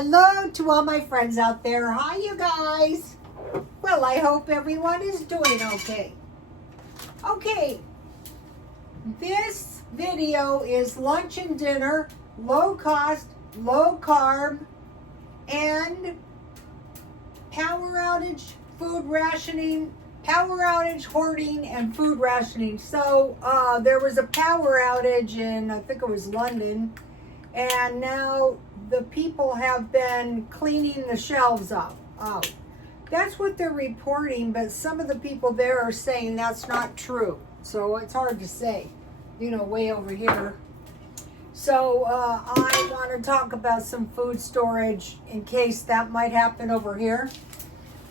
Hello to all my friends out there. Hi, you guys. Well, I hope everyone is doing okay. Okay, this video is lunch and dinner, low cost, low carb, and power outage, food rationing, power outage, hoarding, and food rationing. So there was a power outage in, I think it was London, and now the people have been cleaning the shelves out. That's what they're reporting, but some of the people there are saying that's not true. So it's hard to say, you know, way over here. So I want to talk about some food storage in case that might happen over here.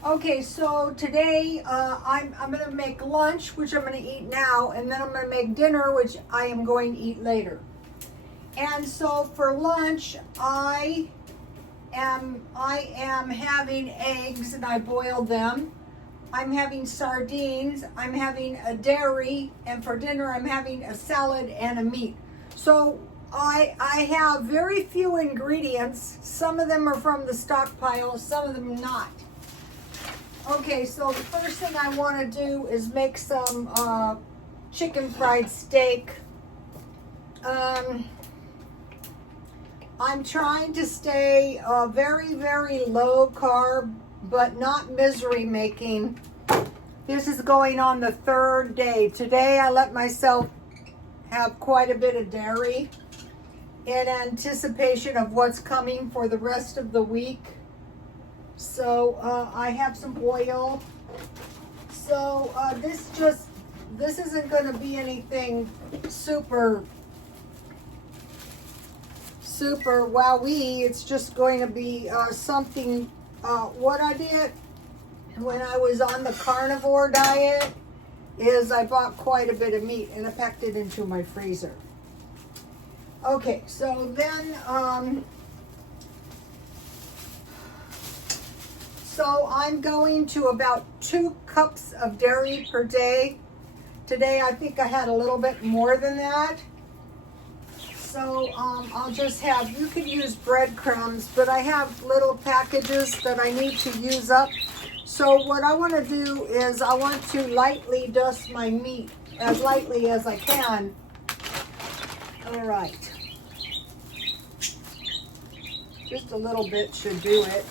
Okay, so today I'm going to make lunch, which I'm going to eat now, and then I'm going to make dinner, which I am going to eat later. And so for lunch, I am having eggs, and I boiled them. I'm having sardines. I'm having a dairy, and for dinner, I'm having a salad and a meat. So I have very few ingredients. Some of them are from the stockpile, some of them not. Okay, so the first thing I want to do is make some chicken fried steak. I'm trying to stay very, very low carb, but not misery making. This is going on the third day. Today I let myself have quite a bit of dairy in anticipation of what's coming for the rest of the week. So I have some oil. So this isn't going to be anything super wowee. It's just going to be something. What I did when I was on the carnivore diet is I bought quite a bit of meat and I packed it into my freezer. Okay, so then so I'm going to about 2 cups of dairy per day. Today I think I had a little bit more than that. So I'll just have, you could use breadcrumbs, but I have little packages that I need to use up. So what I want to do is I want to lightly dust my meat, as lightly as I can. All right. Just a little bit should do it.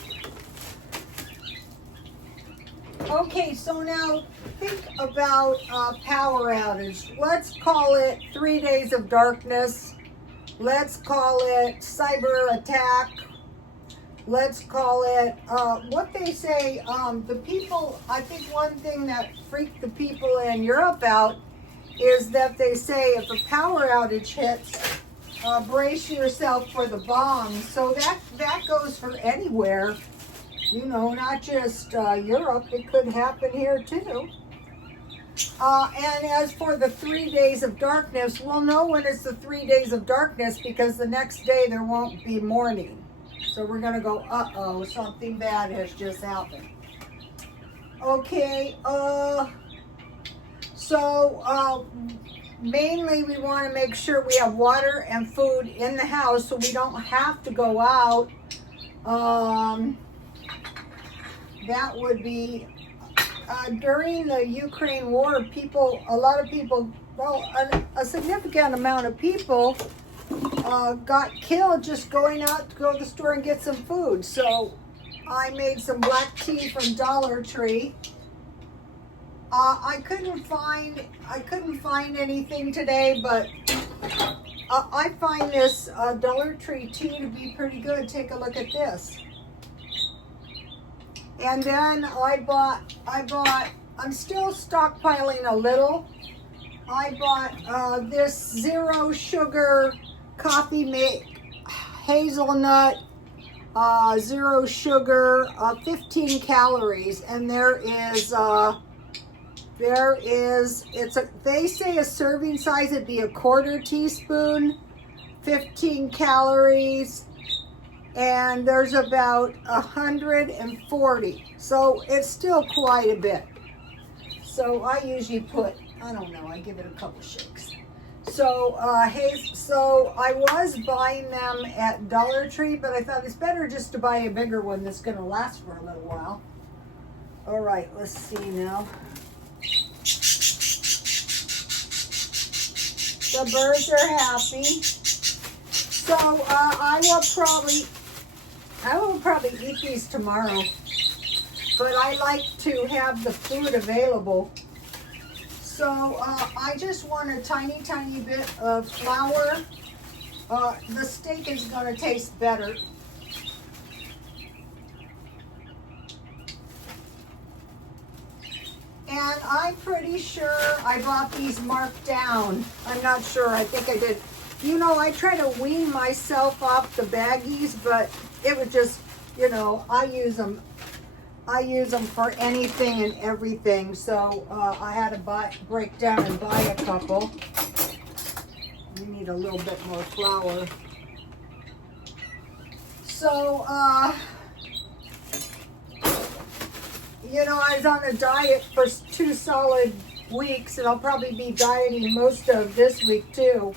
Okay, so now think about power outage. Let's call it 3 days of darkness. Let's call it cyber attack. Let's call it what they say. The people, I think one thing that freaked the people in Europe out is that they say if a power outage hits, brace yourself for the bomb. So that goes for anywhere, you know, not just Europe. It could happen here too. And as for the 3 days of darkness, we'll know when it's the 3 days of darkness because the next day there won't be morning. So we're going to go, uh-oh, something bad has just happened. Okay, so mainly we want to make sure we have water and food in the house so we don't have to go out. That would be... during the Ukraine war, a lot of people, well, a significant amount of people got killed just going out to go to the store and get some food. So I made some black tea from Dollar Tree. I couldn't find anything today, but I find this Dollar Tree tea to be pretty good. Take a look at this. And then I'm still stockpiling a little. I bought this 0 sugar coffee make, hazelnut, 0 sugar, 15 calories. And they say a serving size would be a 1/4 teaspoon, 15 calories. And there's about 140. So it's still quite a bit. So I usually put, I don't know, I give it a couple shakes. So, so I was buying them at Dollar Tree, but I thought it's better just to buy a bigger one that's going to last for a little while. All right, let's see now. The birds are happy. So I will probably eat these tomorrow. But I like to have the food available. So I just want a tiny, tiny bit of flour. The steak is going to taste better. And I'm pretty sure I bought these marked down. I'm not sure. I think I did. You know, I try to wean myself off the baggies, but it was just, you know, I use them for anything and everything. So I had to break down and buy a couple. We need a little bit more flour. So, you know, I was on a diet for 2 solid weeks, and I'll probably be dieting most of this week too.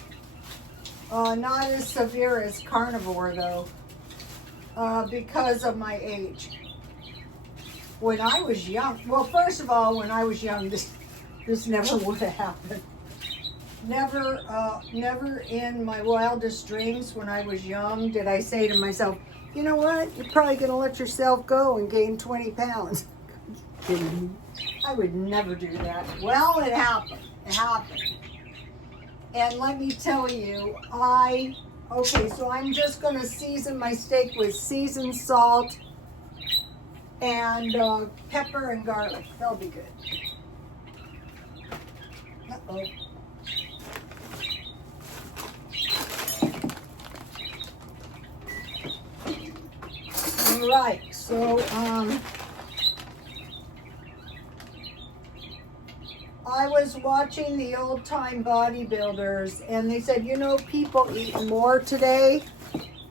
Not as severe as carnivore though, because of my age. When I was young, well, first of all, when I was young, this never would have happened. Never in my wildest dreams when I was young did I say to myself, you know what, you're probably going to let yourself go and gain 20 pounds. I would never do that. Well, it happened. It happened. And let me tell you, okay, so I'm just going to season my steak with seasoned salt and pepper and garlic. That'll be good. Uh-oh. All right, so I was watching the old-time bodybuilders, and they said, you know, people eat more today,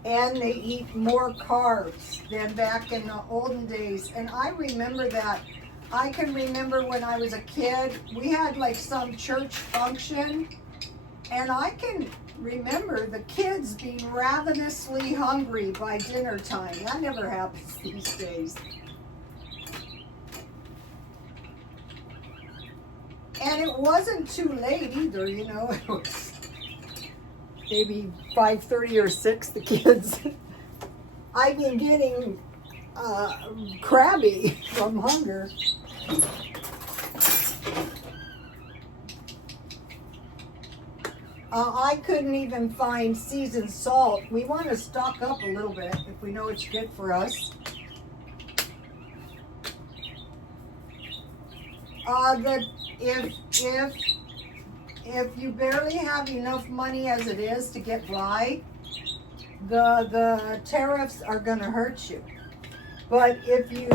and they eat more carbs than back in the olden days. And I remember that. I can remember when I was a kid, we had like some church function, and I can remember the kids being ravenously hungry by dinner time. That never happens these days. And it wasn't too late either, you know. It was maybe 5:30 or 6, the kids. I've been getting crabby from hunger. I couldn't even find seasoned salt. We want to stock up a little bit if we know it's good for us. If you barely have enough money as it is to get by, the tariffs are going to hurt you. But if you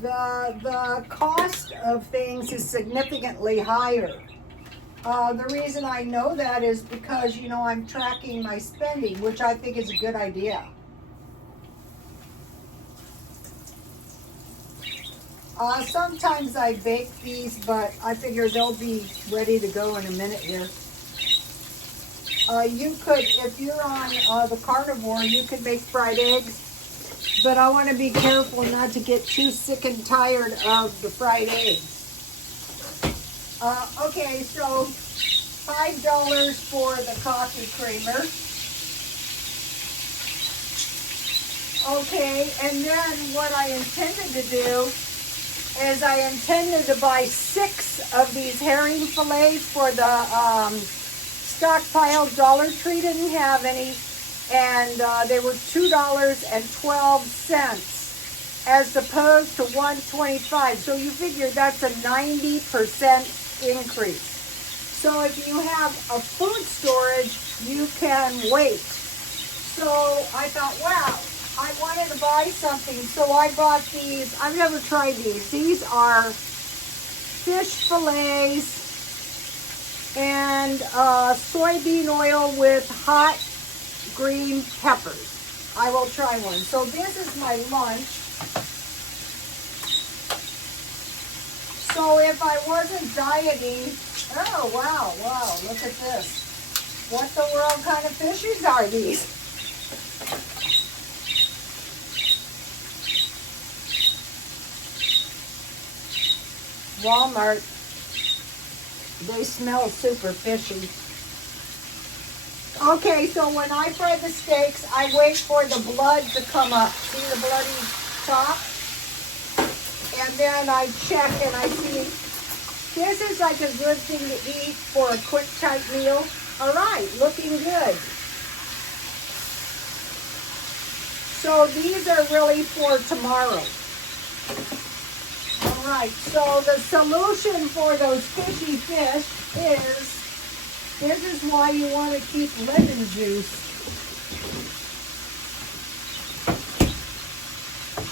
the cost of things is significantly higher. The reason I know that is because, you know, I'm tracking my spending, which I think is a good idea. Sometimes I bake these, but I figure they'll be ready to go in a minute here. You could, if you're on the carnivore, you could make fried eggs. But I want to be careful not to get too sick and tired of the fried eggs. Okay, so $5 for the coffee creamer. Okay, and then what I intended to do is I intended to buy 6 of these herring fillets for the Stockpile. Dollar Tree didn't have any. And they were $2.12 as opposed to $1.25. So you figure that's a 90% increase. So if you have a food storage, you can wait. So I thought, wow, I wanted to buy something. So I bought these. I've never tried these. These are fish fillets and soybean oil with hot green peppers. I will try one. So this is my lunch. So if I wasn't dieting, oh wow, look at this. What the world kind of fishes are these? Walmart, they smell super fishy. Okay, so when I fry the steaks, I wait for the blood to come up. See the bloody top? And then I check and I see, this is like a good thing to eat for a quick type meal. All right, looking good. So these are really for tomorrow. All right, so the solution for those fishy fish is, this is why you want to keep lemon juice.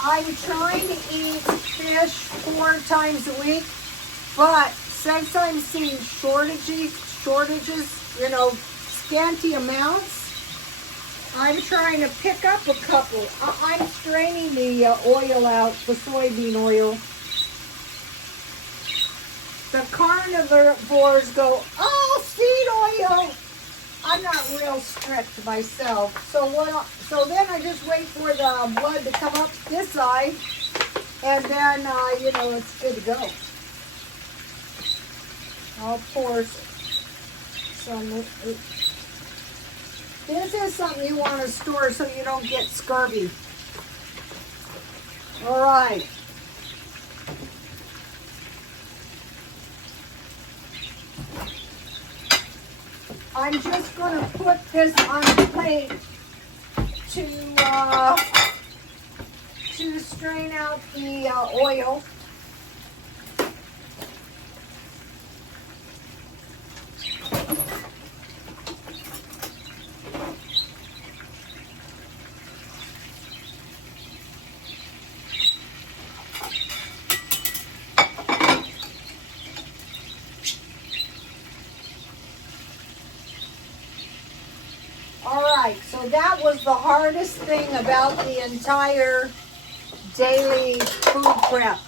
I'm trying to eat fish 4 times a week, but since I'm seeing shortages, you know, scanty amounts, I'm trying to pick up a couple. I'm straining the oil out, the soybean oil. The carnivores go, oh, seed oil. I'm not real strict myself. So then I just wait for the blood to come up this side, and then, you know, it's good to go. I'll pour some. This is something you want to store so you don't get scurvy. All right. I'm just going to put this on the plate to strain out the oil. So that was the hardest thing about the entire daily food prep.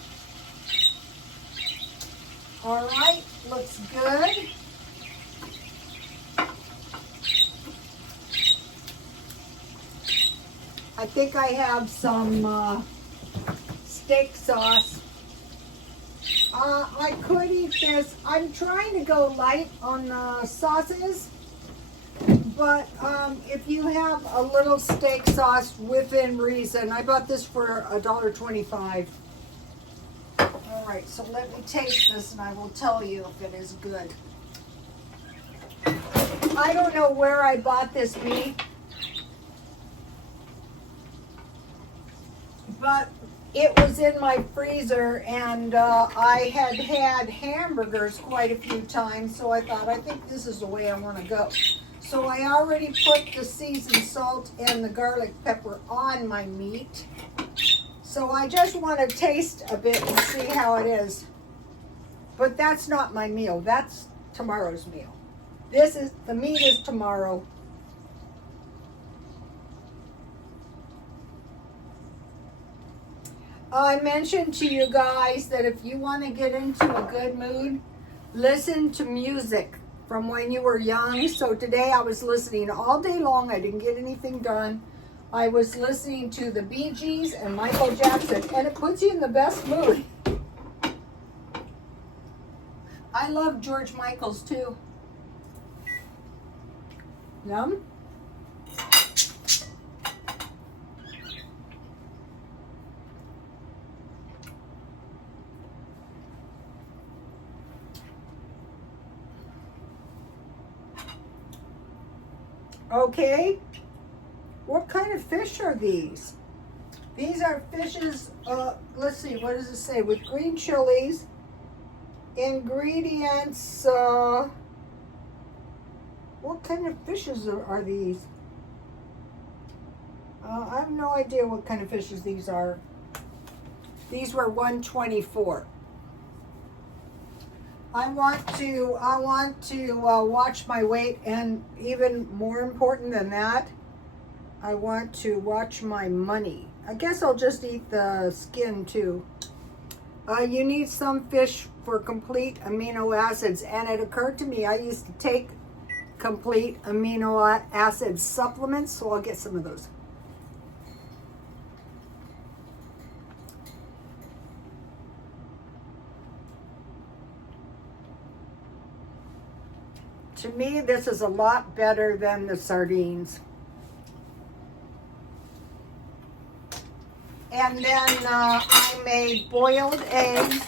All right, looks good. I think I have some steak sauce. I could eat this. I'm trying to go light on the sauces. But if you have a little steak sauce within reason, I bought this for $1.25. All right, so let me taste this and I will tell you if it is good. I don't know where I bought this meat, but it was in my freezer, and I had hamburgers quite a few times, so I thought, I think this is the way I want to go. So I already put the seasoned salt and the garlic pepper on my meat. So I just want to taste a bit and see how it is. But that's not my meal. That's tomorrow's meal. The meat is tomorrow. I mentioned to you guys that if you want to get into a good mood, listen to music from when you were young. So today I was listening all day long. I didn't get anything done. I was listening to the Bee Gees and Michael Jackson, and it puts you in the best mood. I love George Michael's too. Yum. Okay, what kind of fish are these? These are fishes, let's see, what does it say? With green chilies, ingredients, what kind of fishes are these? I have no idea what kind of fishes these are. These were $1.24. I want to watch my weight, and even more important than that, I want to watch my money. I guess I'll just eat the skin too. You need some fish for complete amino acids. And it occurred to me, I used to take complete amino acid supplements, so I'll get some of those. To me, this is a lot better than the sardines. And then I made boiled eggs.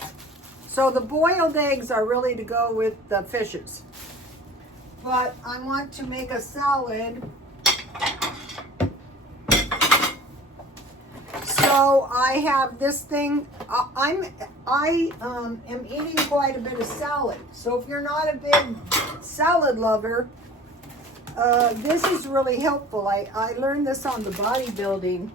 So the boiled eggs are really to go with the fishes. But I want to make a salad. So I have this thing. I am eating quite a bit of salad. So if you're not a big salad lover, this is really helpful. I learned this on the bodybuilding.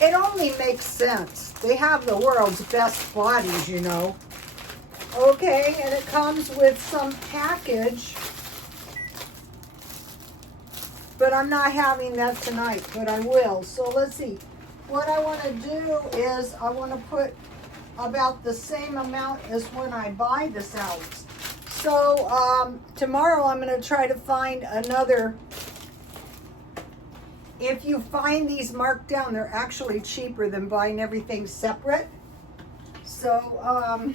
It only makes sense. They have the world's best bodies, you know. Okay, and it comes with some package. But I'm not having that tonight, but I will. So let's see. What I want to do is I want to put about the same amount as when I buy the salads. So tomorrow I'm going to try to find another. If you find these marked down, they're actually cheaper than buying everything separate. So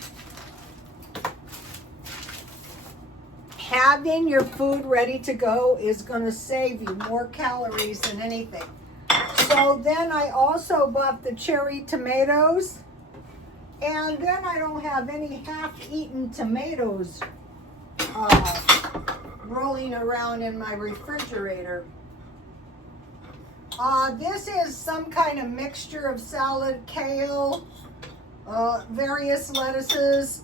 having your food ready to go is going to save you more calories than anything. So then I also bought the cherry tomatoes, and then I don't have any half-eaten tomatoes rolling around in my refrigerator. This is some kind of mixture of salad, kale, various lettuces.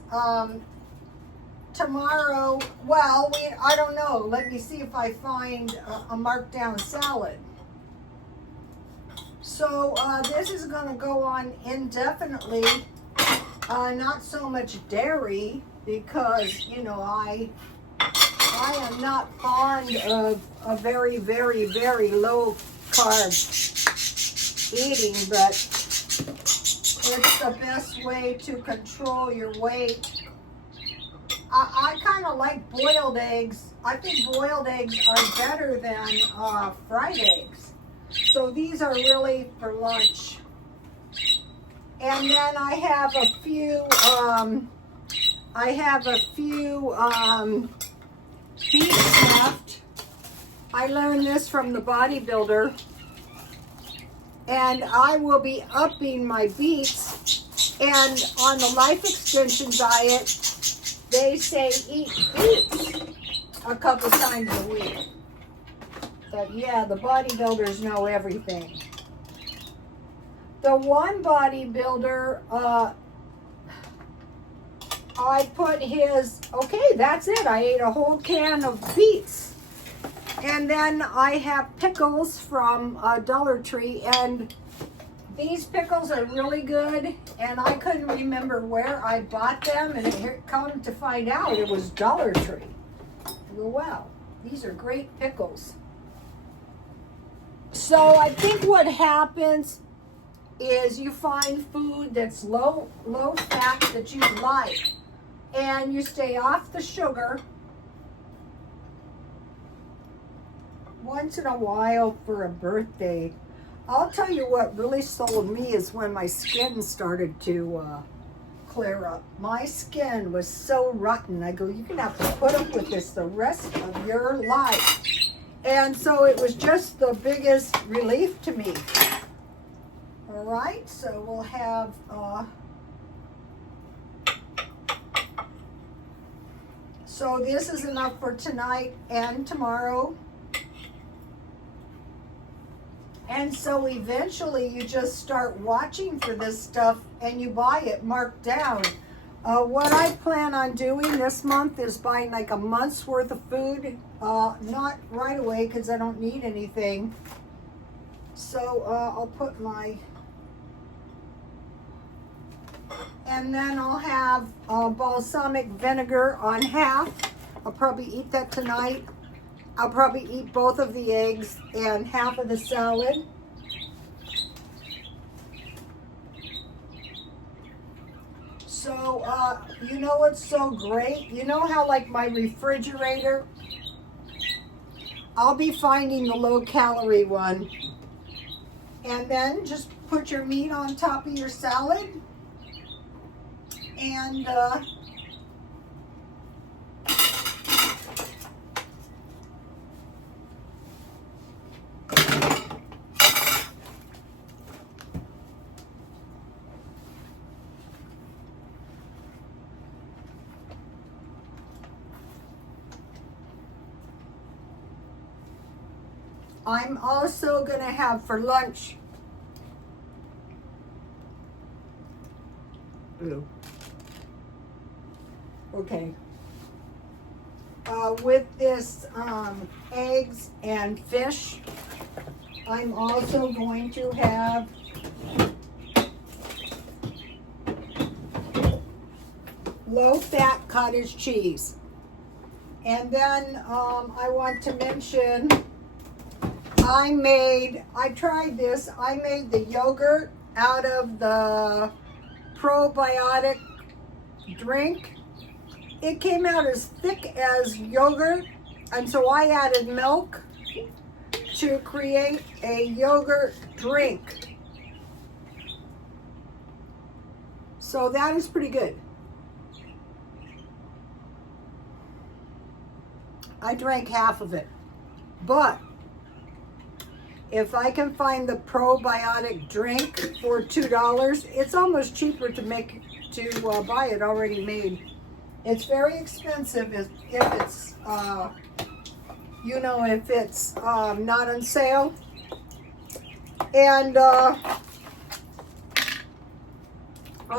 Tomorrow, well, I don't know. Let me see if I find a marked down salad. So this is going to go on indefinitely. Not so much dairy because, you know, I am not fond of a very, very, very low carb eating, but it's the best way to control your weight. I kind of like boiled eggs. I think boiled eggs are better than fried eggs. So these are really for lunch. And then I have a few beets left. I learned this from the bodybuilder. And I will be upping my beets. And on the Life Extension diet, they say eat beets a couple times a week. But yeah, the bodybuilders know everything. The one bodybuilder, I put his, okay, that's it. I ate a whole can of beets. And then I have pickles from Dollar Tree, and these pickles are really good, and I couldn't remember where I bought them, and here come to find out it was Dollar Tree. Wow, these are great pickles. So I think what happens is you find food that's low fat that you like, and you stay off the sugar once in a while for a birthday. I'll tell you what really sold me is when my skin started to clear up. My skin was so rotten. I go, you're gonna have to put up with this the rest of your life. And so it was just the biggest relief to me. All right, so we'll have so this is enough for tonight and tomorrow. And so eventually you just start watching for this stuff and you buy it marked down. What I plan on doing this month is buying like a month's worth of food. Not right away because I don't need anything. So I'll put my... And then I'll have balsamic vinegar on half. I'll probably eat that tonight. I'll probably eat both of the eggs and half of the salad. So, you know what's so great? You know how like my refrigerator, I'll be finding the low calorie one. And then just put your meat on top of your salad. And I'm also going to have for lunch. Ooh. Okay. With this eggs and fish, I'm also going to have low-fat cottage cheese. And then I want to mention I tried this. I made the yogurt out of the probiotic drink. It came out as thick as yogurt, and so I added milk to create a yogurt drink. So that is pretty good. I drank half of it, but if I can find the probiotic drink for $2, it's almost cheaper to buy it already made. It's very expensive if it's if it's not on sale. And I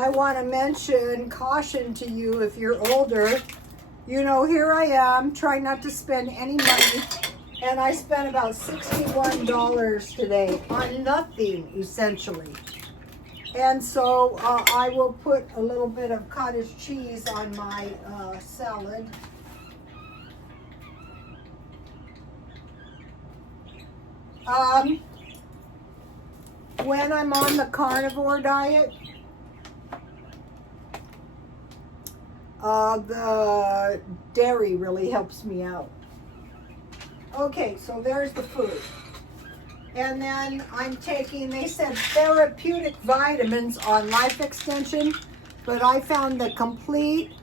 want to caution to you if you're older. Here I am trying not to spend any money. And I spent about $61 today on nothing, essentially. And so I will put a little bit of cottage cheese on my salad. When I'm on the carnivore diet, the dairy really helps me out. Okay, so there's the food. And then I'm taking, they said therapeutic vitamins on Life Extension, but I found the complete.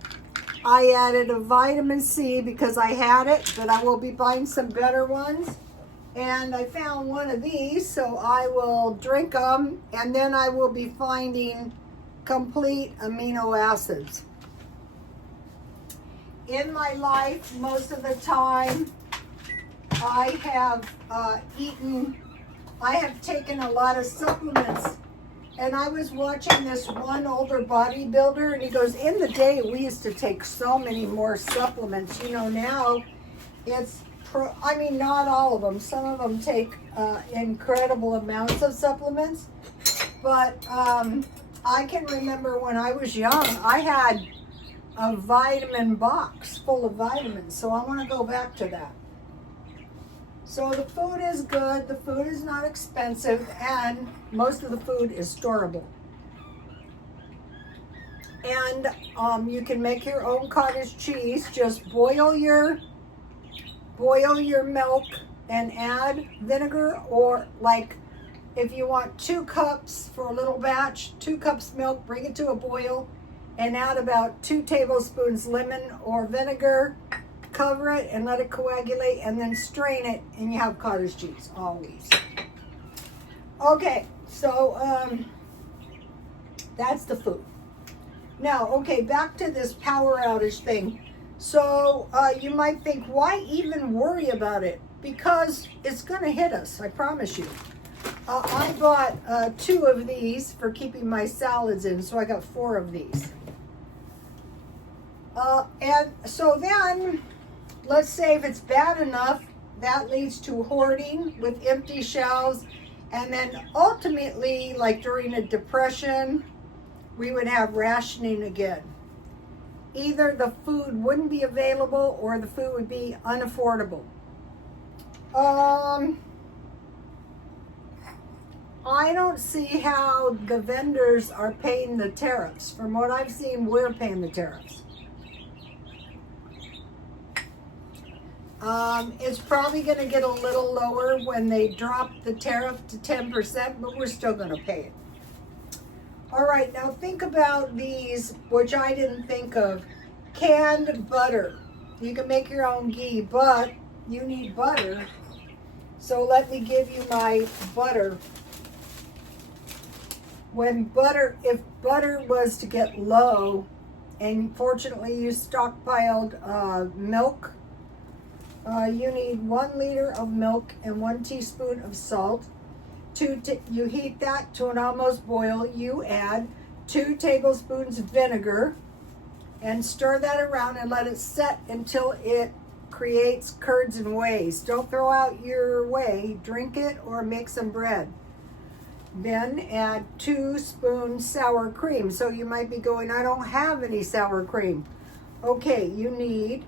I added a vitamin C because I had it, but I will be buying some better ones. And I found one of these, so I will drink them, and then I will be finding complete amino acids. In my life, most of the time, I have taken a lot of supplements. And I was watching this one older bodybuilder, and he goes, in the day, we used to take so many more supplements. Now it's, not all of them. Some of them take incredible amounts of supplements. But I can remember when I was young, I had a vitamin box full of vitamins. So I want to go back to that. So the food is good, the food is not expensive, and most of the food is storable. And you can make your own cottage cheese. Just boil your milk and add vinegar, or like if you want 2 cups for a little batch, 2 cups milk, bring it to a boil and add about 2 tablespoons lemon or vinegar. Cover it and let it coagulate, and then strain it, and you have cottage cheese, always. Okay, so that's the food. Now, okay, back to this power outage thing. So you might think, why even worry about it? Because it's going to hit us, I promise you. I bought 2 of these for keeping my salads in, so I got 4 of these. And so then, let's say if it's bad enough, that leads to hoarding with empty shelves. And then ultimately, like during a depression, we would have rationing again. Either the food wouldn't be available or the food would be unaffordable. I don't see how the vendors are paying the tariffs. From what I've seen, we're paying the tariffs. It's probably going to get a little lower when they drop the tariff to 10%, but we're still going to pay it. All right, now think about these, which I didn't think of. Canned butter. You can make your own ghee, but you need butter. So let me give you my butter. If butter was to get low, and fortunately you stockpiled milk, you need 1 liter of milk and 1 teaspoon of salt. You heat that to an almost boil. You add 2 tablespoons of vinegar and stir that around and let it set until it creates curds and whey. Don't throw out your whey. Drink it or make some bread. Then add 2 spoons sour cream. So you might be going, I don't have any sour cream. Okay, you need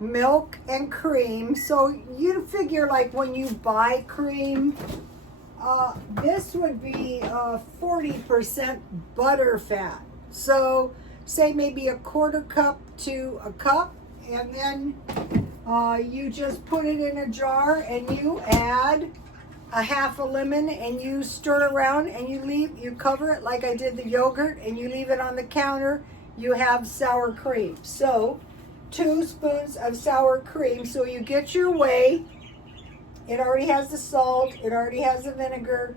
milk and cream. So you figure like when you buy cream, this would be 40% butter fat. So say maybe a 1/4 cup to a cup, and then you just put it in a jar and you add a 1/2 lemon and you stir it around and you cover it like I did the yogurt and you leave it on the counter. You have sour cream. So 2 spoons of sour cream. So you get your whey. It already has the salt. It already has the vinegar.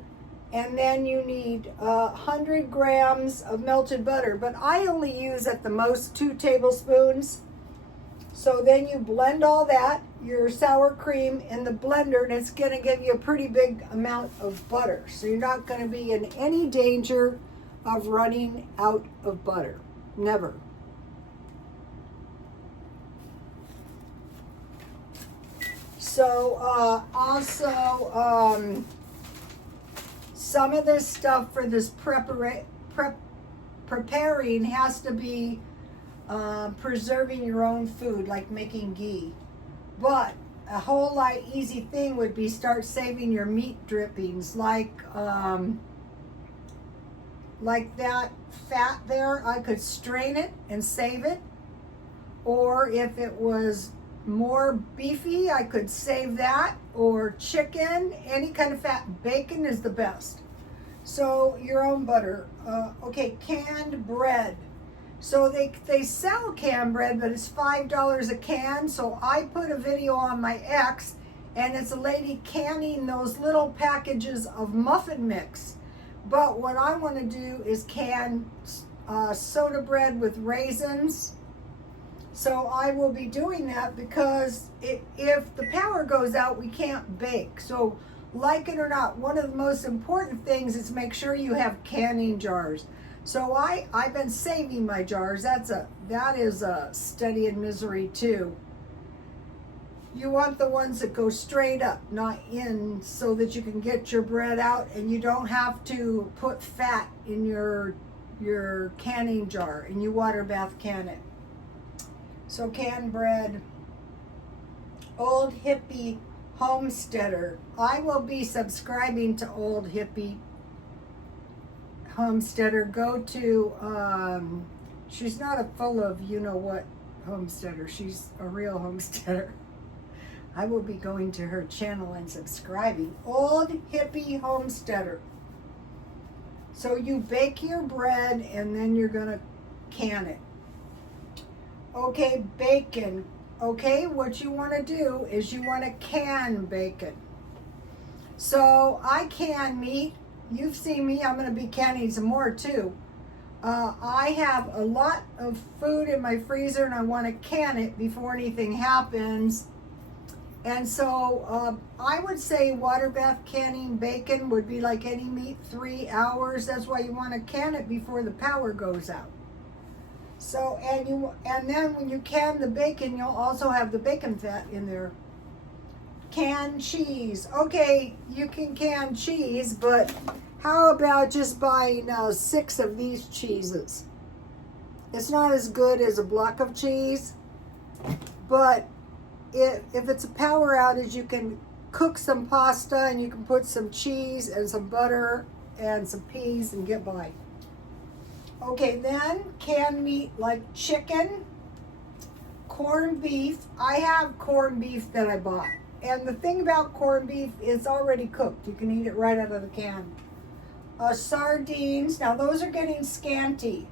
And then you need 100 grams of melted butter. But I only use at the most 2 tablespoons. So then you blend all that, your sour cream, in the blender, and it's going to give you a pretty big amount of butter. So you're not going to be in any danger of running out of butter. Never. So also, some of this stuff for this preparing has to be preserving your own food, like making ghee. But a whole lot easy thing would be start saving your meat drippings, like that fat there. I could strain it and save it. Or if it was more beefy, I could save that. Or chicken, any kind of fat. Bacon is the best. So your own butter. Okay, canned bread. So they sell canned bread, but it's $5 a can. So I put a video on my X, and it's a lady canning those little packages of muffin mix. But what I want to do is can soda bread with raisins. So I will be doing that because if the power goes out, we can't bake. So like it or not, one of the most important things is make sure you have canning jars. So I've been saving my jars. That is a study in misery too. You want the ones that go straight up, not in, so that you can get your bread out and you don't have to put fat in your canning jar, and you water bath can it. So canned bread. Old Hippie Homesteader. I will be subscribing to Old Hippie Homesteader. Go to, she's not a full of you-know-what homesteader. She's a real homesteader. I will be going to her channel and subscribing. Old Hippie Homesteader. So you bake your bread and then you're going to can it. Okay, bacon. Okay, what you want to do is you want to can bacon. So I can meat. You've seen me. I'm going to be canning some more too. I have a lot of food in my freezer and I want to can it before anything happens. And so I would say water bath canning bacon would be like any meat, 3 hours. That's why you want to can it before the power goes out. So, and then when you can the bacon, you'll also have the bacon fat in there. Canned cheese. Okay, you can can cheese, but how about just buying 6 of these cheeses? It's not as good as a block of cheese, but if it's a power outage, you can cook some pasta, and you can put some cheese and some butter and some peas and get by. Okay, then canned meat like chicken, corned beef. I have corned beef that I bought. And the thing about corned beef, it's already cooked. You can eat it right out of the can. Sardines, now those are getting scanty.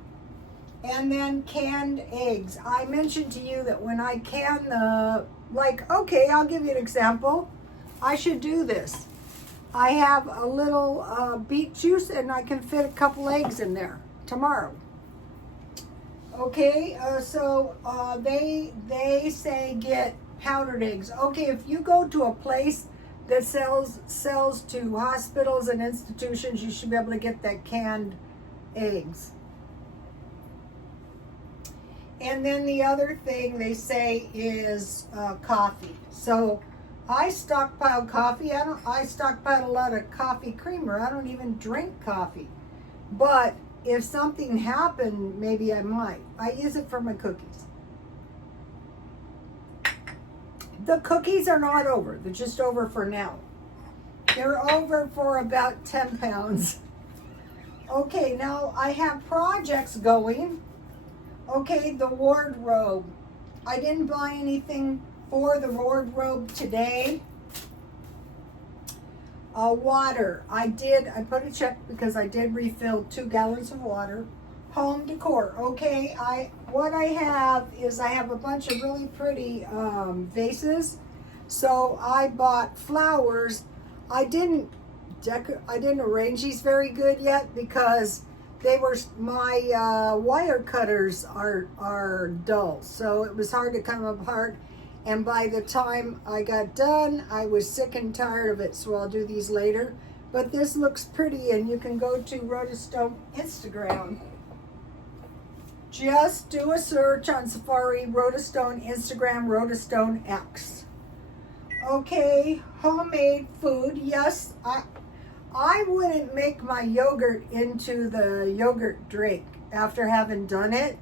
And then canned eggs. I mentioned to you that when I can okay, I'll give you an example. I should do this. I have a little beet juice and I can fit a couple eggs in there tomorrow. Okay, they say get powdered eggs. Okay, if you go to a place that sells to hospitals and institutions, you should be able to get that canned eggs. And then the other thing they say is coffee. So I stockpile coffee. I stockpile a lot of coffee creamer. I don't even drink coffee. But if something happened, maybe I might. I use it for my cookies. The cookies are not over. They're just over for now. They're over for about 10 pounds. Okay, now I have projects going. Okay, the wardrobe. I didn't buy anything for the wardrobe today. Water. I put a check because I did refill 2 gallons of water. Home decor. Okay, what I have is I have a bunch of really pretty vases. So I bought flowers. I didn't arrange these very good yet because my wire cutters are dull. So it was hard to come apart. And by the time I got done, I was sick and tired of it, so I'll do these later. But this looks pretty, and you can go to Rotostone Instagram. Just do a search on Safari, Rotostone Instagram, Rotostone X. Okay, homemade food. Yes, I wouldn't make my yogurt into the yogurt drink after having done it.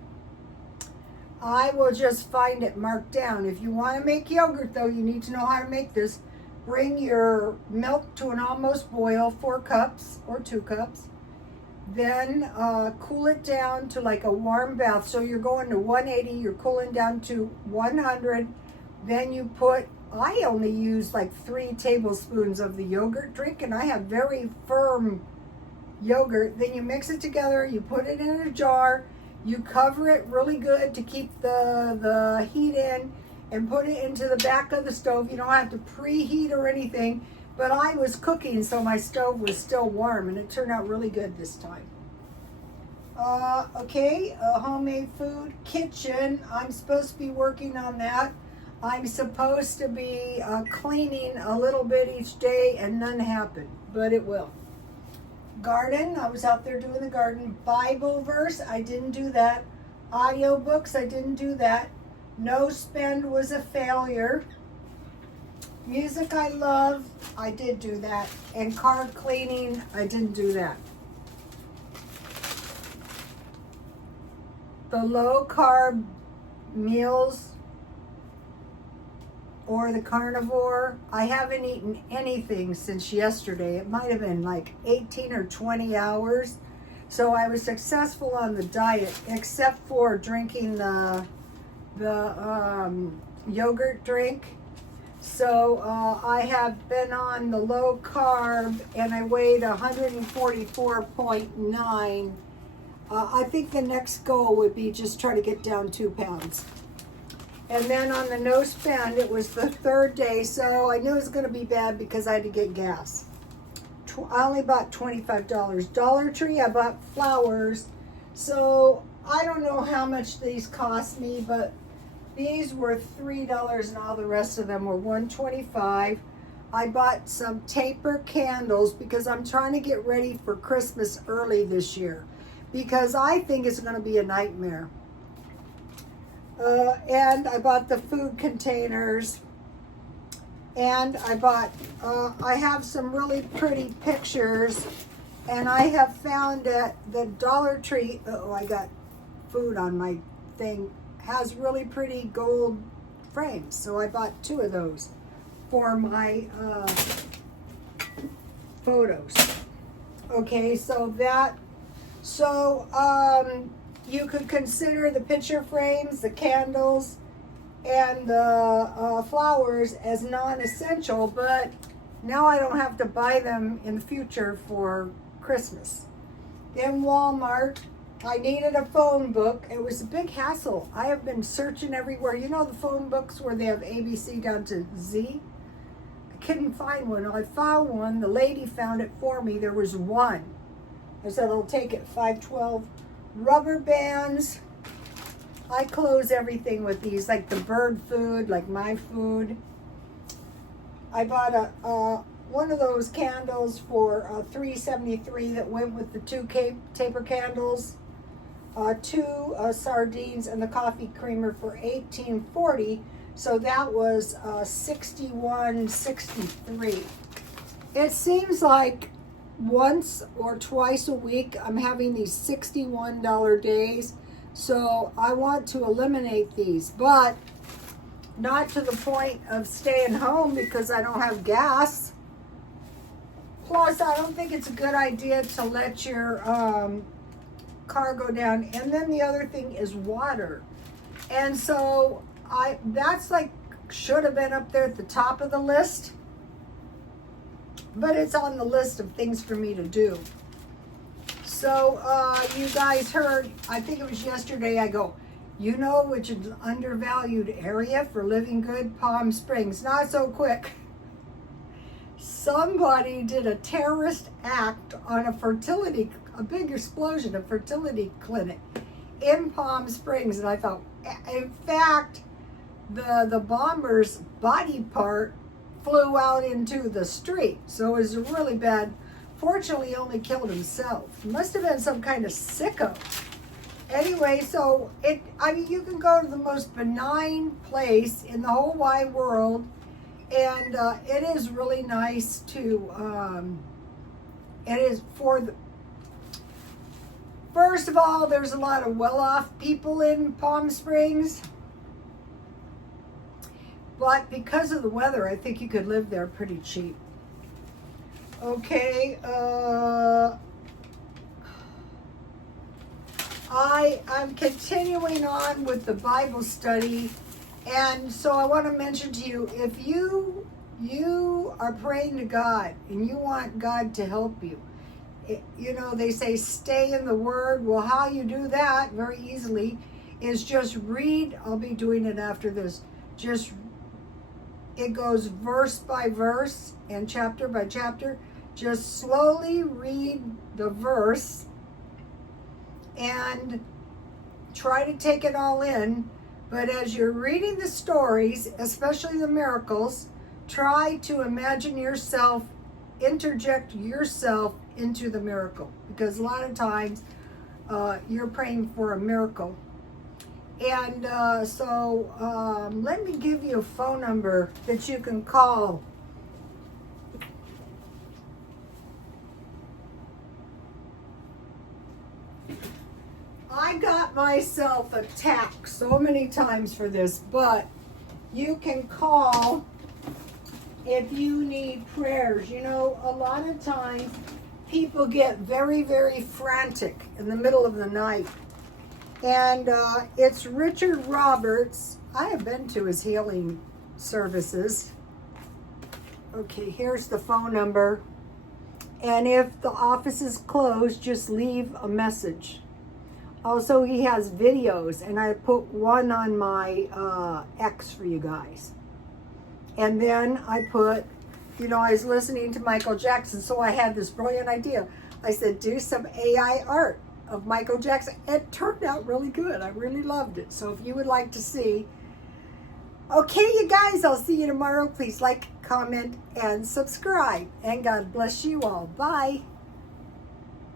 I will just find it marked down. If you want to make yogurt, though, you need to know how to make this. Bring your milk to an almost boil, 4 cups or 2 cups. Then cool it down to like a warm bath. So you're going to 180, you're cooling down to 100. Then you I only use like 3 tablespoons of the yogurt drink, and I have very firm yogurt. Then you mix it together, you put it in a jar. You cover it really good to keep the heat in, and put it into the back of the stove. You don't have to preheat or anything, but I was cooking, so my stove was still warm, and it turned out really good this time. Okay, homemade food, kitchen. I'm supposed to be working on that. I'm supposed to be cleaning a little bit each day, and none happened, but it will. Garden, I was out there doing the garden. Bible verse, I didn't do that. Audiobooks, I didn't do that. No spend was a failure. Music I love, I did do that. And carb cleaning, I didn't do that. The low carb meals or the carnivore, I haven't eaten anything since yesterday. It might have been like 18 or 20 hours. So I was successful on the diet, except for drinking the yogurt drink. So I have been on the low carb, and I weighed 144.9. I think the next goal would be just try to get down 2 pounds. And then on the no spend, it was the 3rd day, so I knew it was going to be bad because I had to get gas. I only bought $25. Dollar Tree, I bought flowers. So I don't know how much these cost me, but these were $3 and all the rest of them were $1.25. I bought some taper candles because I'm trying to get ready for Christmas early this year, because I think it's going to be a nightmare. And I bought the food containers, and I have some really pretty pictures, and I have found at the Dollar Tree, I got food on my thing, has really pretty gold frames, so I bought 2 of those. for my photos. Okay, so you could consider the picture frames, the candles, and the flowers as non-essential, but now I don't have to buy them in the future for Christmas. In Walmart, I needed a phone book. It was a big hassle. I have been searching everywhere. You know the phone books where they have ABC down to Z? I couldn't find one. I found one. The lady found it for me. There was one. I said, I'll take it. 512 rubber bands. I close everything with these, like the bird food, like my food. I bought one of those candles for $3.73 that went with the two taper candles. Two sardines and the coffee creamer for $18.40. So that was $61.63. It seems like once or twice a week I'm having these $61 days. So I want to eliminate these, but not to the point of staying home because I don't have gas. Plus, I don't think it's a good idea to let your car go down. And then the other thing is water. And so that's like, should have been up there at the top of the list, but it's on the list of things for me to do. So you guys heard, I think it was yesterday, I go, you know which is an undervalued area for living good? Palm Springs. Not so quick. Somebody did a terrorist act on a big explosion, a fertility clinic in Palm Springs. And I thought, in fact, the bomber's body part flew out into the street. So it was really bad. Fortunately, he only killed himself. He must have been some kind of sicko. Anyway, so you can go to the most benign place in the whole wide world, and it is really nice to, it is first of all, there's a lot of well-off people in Palm Springs, but because of the weather, I think you could live there pretty cheap. Okay, I'm continuing on with the Bible study, and so I want to mention to you, if you are praying to God and you want God to help you, you know, they say stay in the Word. Well, how you do that very easily is just read. I'll be doing it after this. It goes verse by verse and chapter by chapter. Just slowly read the verse and try to take it all in. But as you're reading the stories, especially the miracles, try to imagine yourself, interject yourself into the miracle. Because a lot of times you're praying for a miracle. And let me give you a phone number that you can call. I got myself attacked so many times for this, but you can call if you need prayers. You know, a lot of times people get very, very frantic in the middle of the night. And it's Richard Roberts. I have been to his healing services. Okay, here's the phone number. And if the office is closed, just leave a message. Also, he has videos, and I put one on my X for you guys. And then I put, you know, I was listening to Michael Jackson, so I had this brilliant idea. I said, do some AI art of Michael Jackson. It turned out really good. I really loved it. So if you would like to see. Okay, you guys, I'll see you tomorrow. Please like, comment, and subscribe. And God bless you all. Bye.